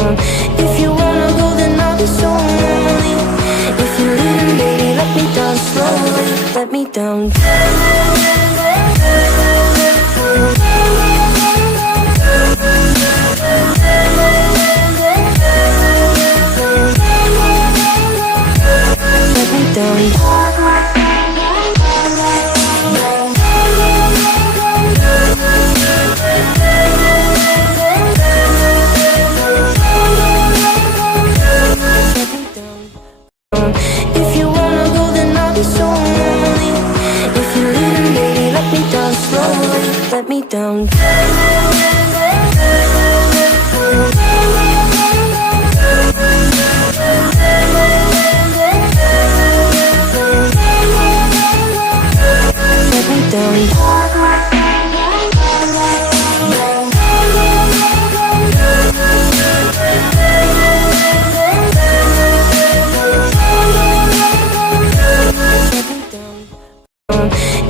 If you wanna go, then I'll be so lonely. If you're leaving, baby, let me down slowly. Let me down. Let me down. If you wanna go, then I'll be so lonely. If you're leaving, baby, let me down slowly. Let me down. Let me down.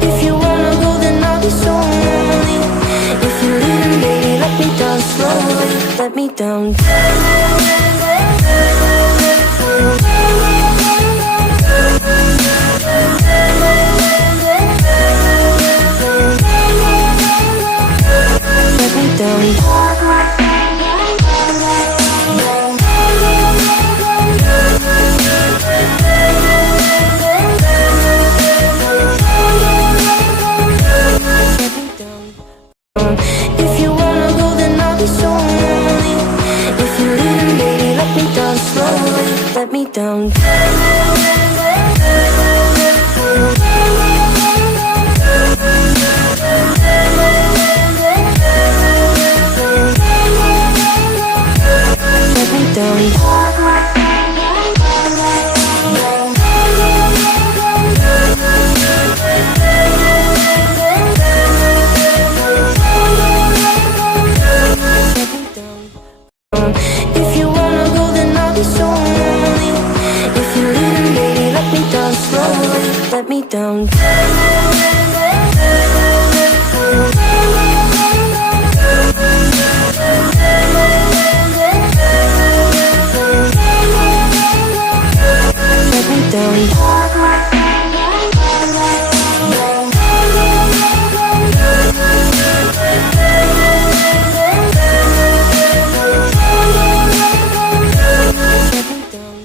If you wanna go, then I'll be so lonely. If you're leaving, baby, let me down slowly. Let me down. Let me down. If you wanna go, then I'll be so lonely. If you're leaving, baby, let me down slowly. Let me down. Let me down. If you wanna go, then I'll be so lonely. If you're leaving, baby, let me down slowly. Let me down. Let me down.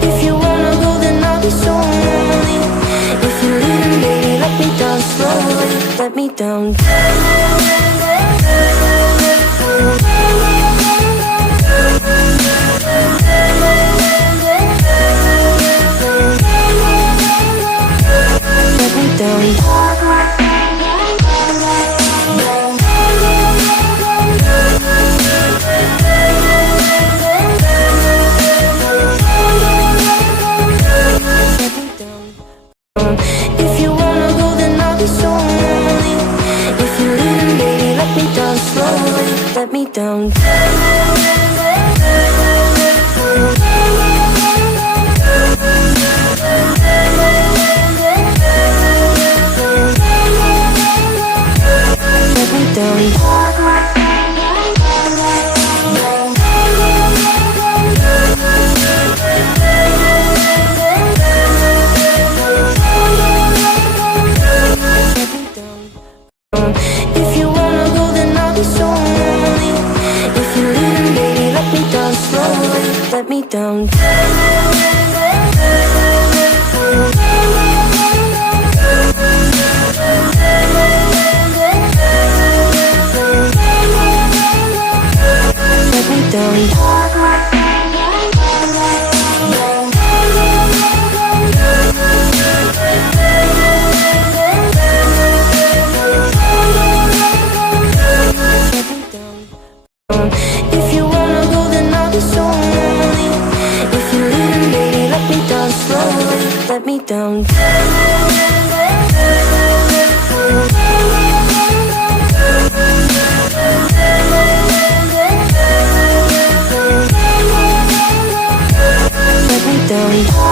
If you wanna go, then I'll be so lonely. If you're leaving, baby, let me down slowly. Let me down. Let me down. If you wanna go, then I'll be so lonely. If you're leaving, baby, let me down slowly. Let me down. Let me down. If you wanna go, then I'll be so lonely. If you're leaving, baby, let me down slowly. Let me down. Let me down. If you wanna go, then I'll be so lonely. If you're leaving, baby, let me down slowly. Let me down. Let me down.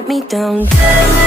let me down.